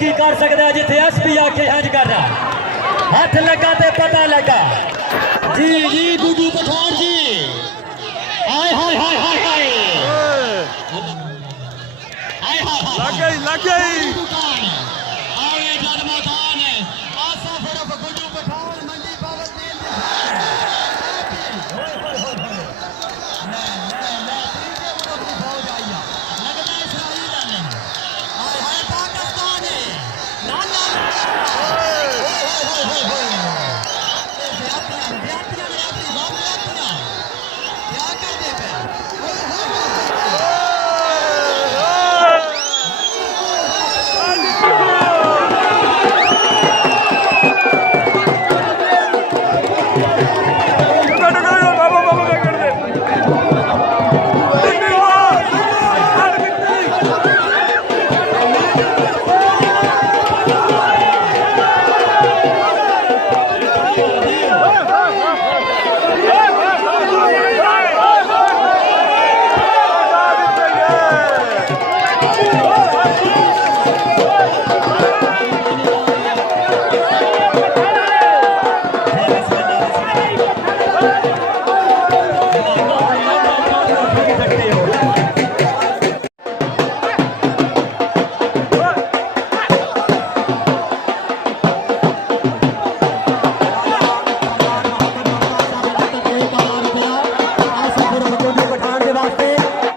की कर सकते हैं जिथे SP आके हज करना हाथ लगा ते पता लगा जी जी गुगू पठान जी हाय हाय हाय हाय हाय लग गई